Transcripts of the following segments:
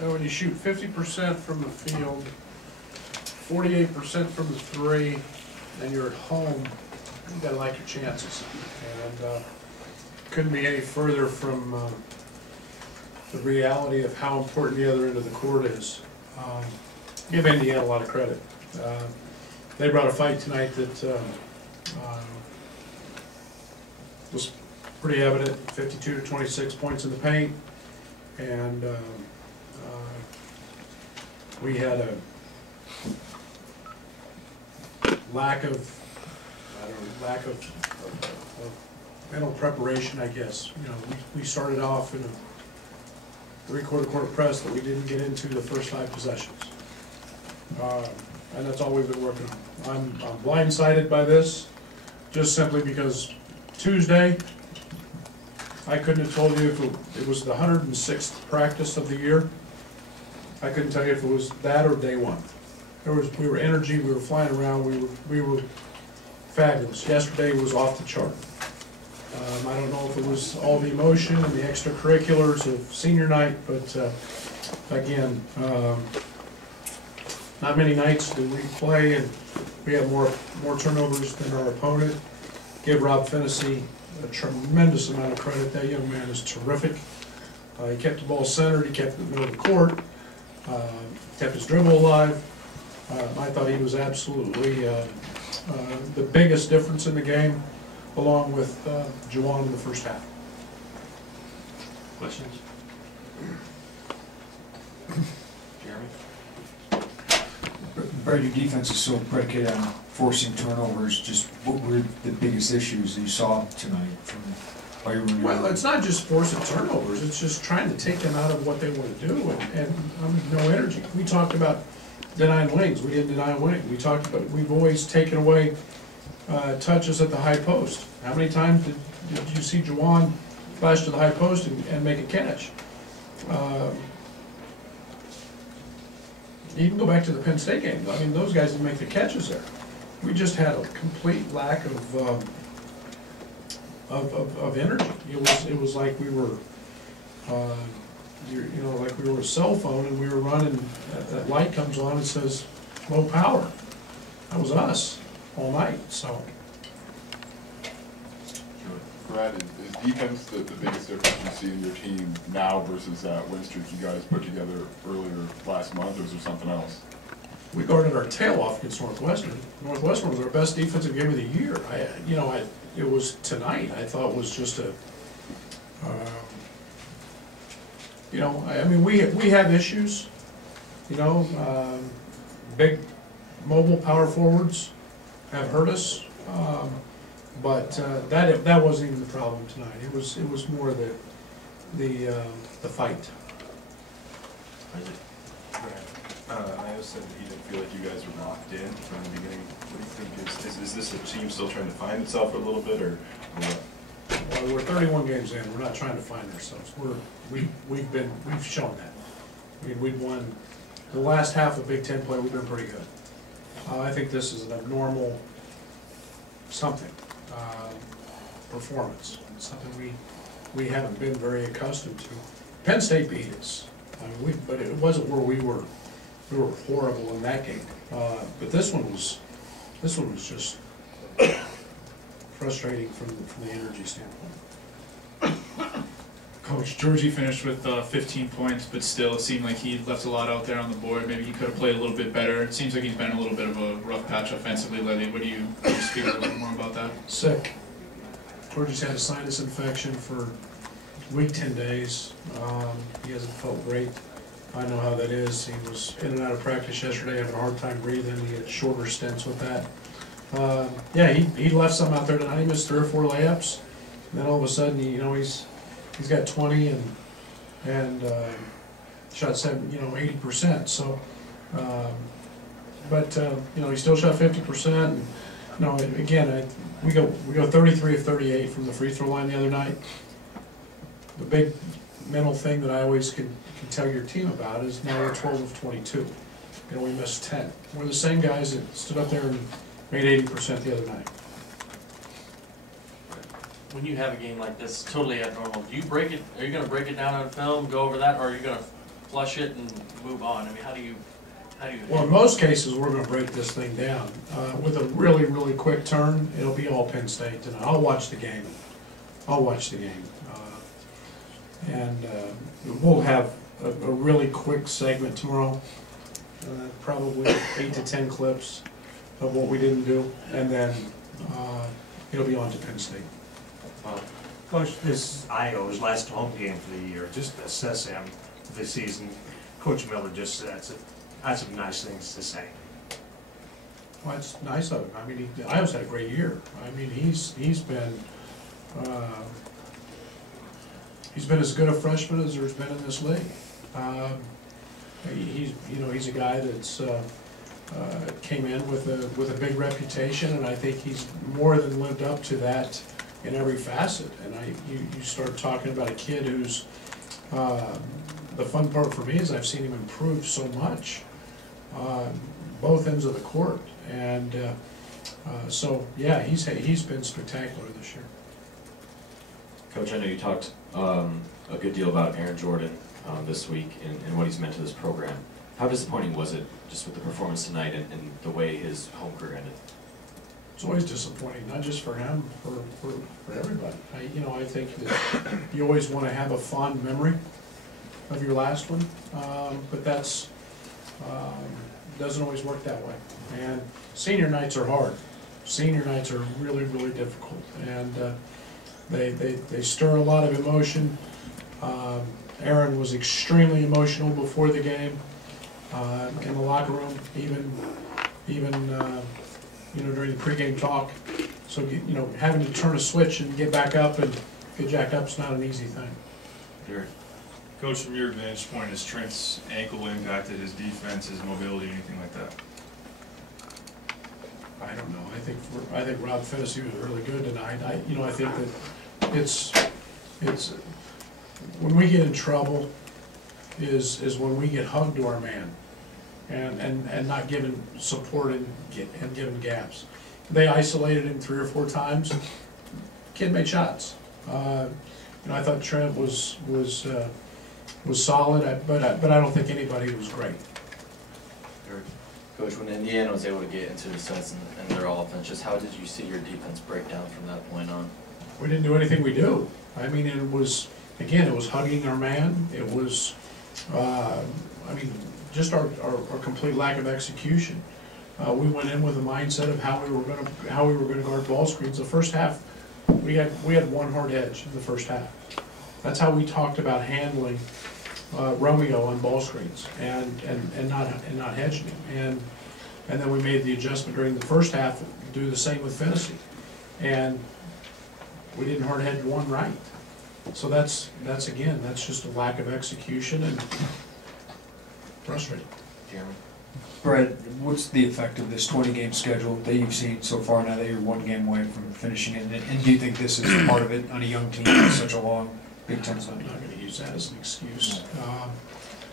And when you shoot 50% from the field, 48% from the three, and you're at home, you gotta like your chances. And couldn't be any further from the reality of how important the other end of the court is. Give Indiana a lot of credit. They brought a fight tonight that was pretty evident. 52 to 26 points in the paint, and we had a lack of mental preparation, I guess. You know, we started off in a three-quarter court press that we didn't get into the first 5 possessions, and that's all we've been working on. I'm blindsided by this, just simply because Tuesday I couldn't have told you if it was the 106th practice of the year. I couldn't tell you if it was that or day one. We were energy, we were flying around, we were fabulous. Yesterday was off the chart. I don't know if it was all the emotion and the extracurriculars of senior night, but again, not many nights do we play and we have more turnovers than our opponent. Give Rob Fennessy a tremendous amount of credit. That young man is terrific. He kept the ball centered, he kept it in the middle of the court, kept his dribble alive. I thought he was absolutely the biggest difference in the game, along with Juwan in the first half. Questions? Jeremy? Brad, your defense is so predicated on forcing turnovers. Just what were the biggest issues that you saw tonight from Well, it's not just forcing turnovers, it's just trying to take them out of what they want to do, and no energy. We talked about denying wings. We didn't deny a wing. We talked about, we've always taken away touches at the high post. How many times did you see Juwan flash to the high post and make a catch? You can go back to the Penn State game. I mean, those guys didn't make the catches there. We just had a complete lack of energy. It was like we were, like we were a cell phone and we were running. That light comes on and says low power. That was us all night. So, Brad, is defense the biggest difference you see in your team now versus that win streak you guys put together earlier last month, or is there something else? We guarded our tail off against Northwestern. Northwestern was our best defensive game of the year. It was tonight. I thought was just a, I mean, we have issues. Big mobile power forwards have hurt us, but that wasn't even the problem tonight. It was more the fight. I said that he didn't feel like you guys were locked in from the beginning. What do you think is this a team still trying to find itself a little bit, or what? Well, we're 31 games in. We're not trying to find ourselves. We've shown that. I mean, we've won the last half of Big Ten play. We've been pretty good. I think this is an abnormal performance. It's something we haven't been very accustomed to. Penn State beat us. I mean, but it wasn't where we were horrible in that game. But this one was just frustrating from the energy standpoint. Coach, Georgie finished with 15 points, but still it seemed like he left a lot out there on the board. Maybe he could have played a little bit better. It seems like he's been a little bit of a rough patch offensively lately. Can you speak a little bit more about that? Sick. Georgie's had a sinus infection for a week, 10 days. He hasn't felt great. I know how that is. He was in and out of practice yesterday, having a hard time breathing. He had shorter stints with that. He left some out there tonight. He missed 3 or 4 layups. And then all of a sudden, he's got 20 and shot 80%. So, he still shot 50%. And, again, we go 33 of 38 from the free throw line the other night. The big mental thing that I always can tell your team about is now we're 12 of 22. We missed 10. We're the same guys that stood up there and made 80% the other night. When you have a game like this, totally abnormal, do you break it? Are you going to break it down on film, go over that, or are you going to flush it and move on? I mean, how do you? Well, in most cases, we're gonna break this thing down. With a really, really quick turn, it'll be all Penn State tonight. I'll watch the game. And we'll have a really quick segment tomorrow, probably 8 to 10 clips of what we didn't do, and then it'll be on to Penn State. Coach, this is Iowa's last home game for the year. Just assess him this season. Coach Miller just had some nice things to say. Well, it's nice of him. I mean, Iowa's had a great year. I mean, he's been as good a freshman as there's been in this league. He's a guy that's came in with a big reputation, and I think he's more than lived up to that in every facet. And you start talking about a kid who's the fun part for me is I've seen him improve so much, both ends of the court, and so yeah, he's been spectacular this year. Coach, I know you talked a good deal about Aaron Jordan this week and what he's meant to this program. How disappointing was it just with the performance tonight and the way his home career ended? It's always disappointing, not just for him, for everybody. I think that you always want to have a fond memory of your last one, but that's doesn't always work that way. And senior nights are hard. Senior nights are really, really difficult, and they stir a lot of emotion. Aaron was extremely emotional before the game, in the locker room, even during the pregame talk. So having to turn a switch and get back up and get jacked up is not an easy thing. Jared? Coach, from your vantage point, has Trent's ankle impacted his defense, his mobility, anything like that? I don't know. I think Rob Finney was really good tonight. I think that it's when we get in trouble is when we get hugged to our man and not given support and given gaps. They isolated him 3 or 4 times. Kid made shots. I thought Trent was solid, but I don't think anybody was great. Coach, when Indiana was able to get into the sets and their offense, just how did you see your defense break down from that point on? We didn't do anything we do. I mean, it was hugging our man. It was, just our complete lack of execution. We went in with a mindset of how we were going to guard ball screens. The first half, we had one hard edge in the first half. That's how we talked about handling Romeo on ball screens and not hedging him. And then we made the adjustment during the first half to do the same with Finney. And we didn't hard hedge one right. So that's just a lack of execution and frustrating. Jeremy? Brett, what's the effect of this 20-game schedule that you've seen so far now that you're 1 game away from finishing it? And do you think this is part of it on a young team with such a long Big Ten I'm cycle? not going to use that as an excuse.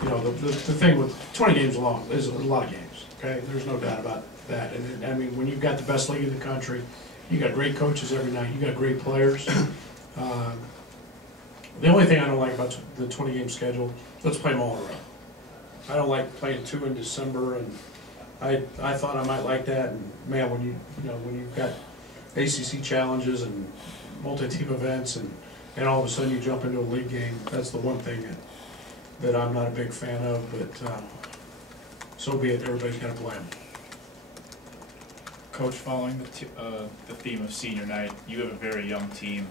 The thing with 20 games long is a lot of games. Okay, there's no doubt about that. And when you've got the best league in the country, you got great coaches every night. You got great players. The only thing I don't like about the 20-game schedule, let's play them all in a row. I don't like playing 2 in December, and I thought I might like that. And man, when you've got ACC challenges and multi-team events, and all of a sudden you jump into a league game, that's the one thing that I'm not a big fan of. But so be it. Everybody's got to play them. Coach, following the theme of senior night, you have a very young team,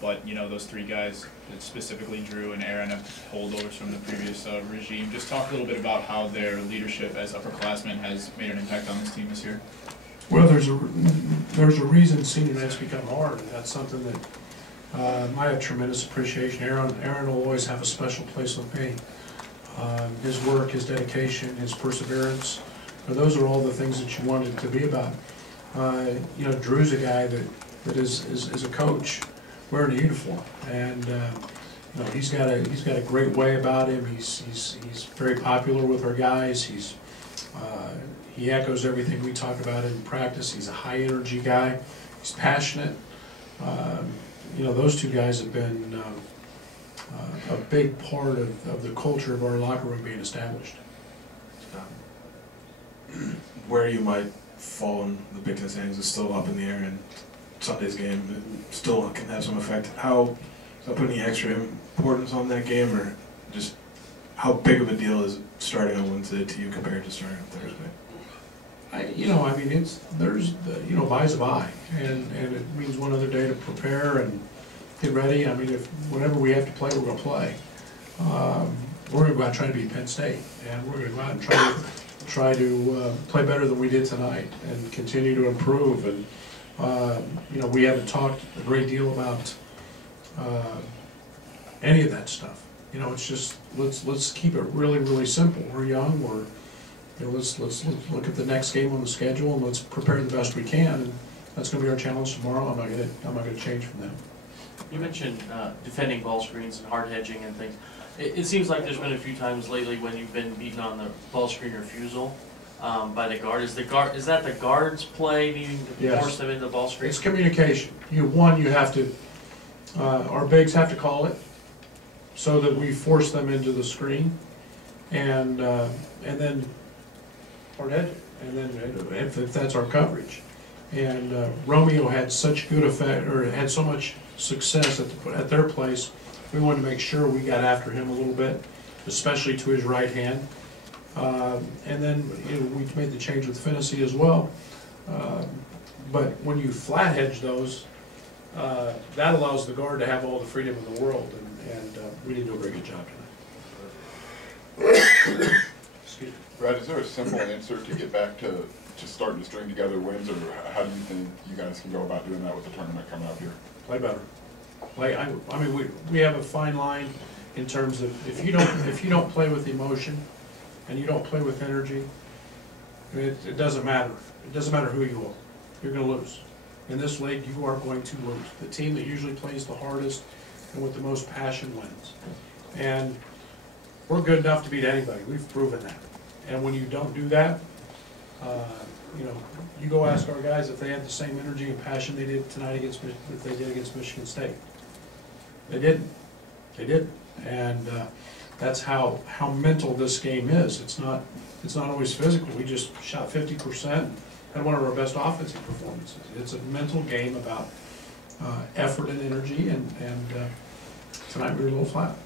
but those 3 guys, specifically Drew and Aaron, have holdovers from the previous regime. Just talk a little bit about how their leadership as upperclassmen has made an impact on this team this year. Well, there's a reason senior night's become hard, and that's something that I have tremendous appreciation. Aaron will always have a special place with me. His work, his dedication, his perseverance, those are all the things that you want it to be about. Drew's a guy that is a coach wearing a uniform, and he's got a great way about him. He's very popular with our guys. He echoes everything we talk about in practice. He's a high energy guy. He's passionate. Those 2 guys have been a big part of the culture of our locker room being established. Where you might fall in the Big Ten standings is still up in the air, and Sunday's game still can have some effect. How, is that putting any extra importance on that game, or just how big of a deal is starting on Wednesday to you compared to starting on Thursday? Bye's a bye, and it means one other day to prepare and get ready. I mean, if whenever we have to play, we're gonna play. We're gonna go out and try to beat Penn State, and we're gonna go out and try to play better than we did tonight, and continue to improve. And we haven't talked a great deal about any of that stuff. It's just let's keep it really, really simple. We're young. Let's look at the next game on the schedule, and let's prepare the best we can. And that's going to be our challenge tomorrow. I'm not going to change from that. You mentioned defending ball screens and hard hedging and things. It seems like there's been a few times lately when you've been beaten on the ball screen refusal by the guard. Is that the guard's play needing to force them into the ball screen? It's communication. You have to. Our bigs have to call it so that we force them into the screen, and then hard hedge, and then if that's our coverage. And Romeo had such good effect, or had so much success at their place. We wanted to make sure we got after him a little bit, especially to his right hand. And then we made the change with Finney as well. But when you flat hedge those, that allows the guard to have all the freedom in the world, and we didn't do a very good job tonight. Excuse me. Brad, is there a simple answer to get back to just starting to string together wins, or how do you think you guys can go about doing that with the tournament coming up here? Play better. We have a fine line in terms of if you don't play with emotion and you don't play with energy, it doesn't matter. It doesn't matter who you are. You're going to lose. In this league, you are going to lose. The team that usually plays the hardest and with the most passion wins. And we're good enough to beat anybody. We've proven that. And when you don't do that, you go ask our guys if they had the same energy and passion they did tonight against Michigan State. They didn't. They didn't. And that's how mental this game is. It's not always physical. We just shot 50%. Had one of our best offensive performances. It's a mental game about effort and energy, and tonight we were a little flat.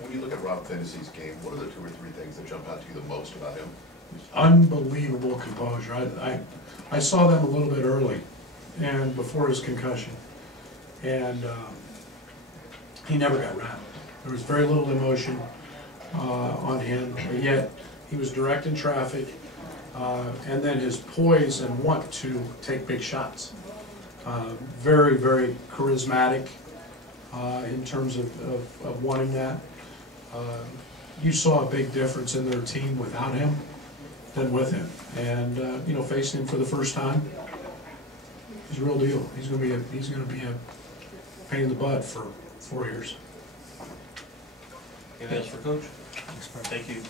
When you look at Rob Finney's game, what are the 2 or 3 things that jump out to you the most about him? Unbelievable composure. I saw them a little bit early, and before his concussion, and he never got rattled. There was very little emotion on him, but yet he was directing traffic, and then his poise and want to take big shots. Very, very charismatic in terms of wanting that. You saw a big difference in their team without him than with him, and facing him for the first time, he's a real deal. He's going to be a pain in the butt for 4 years. Anything else for Coach? Thank you.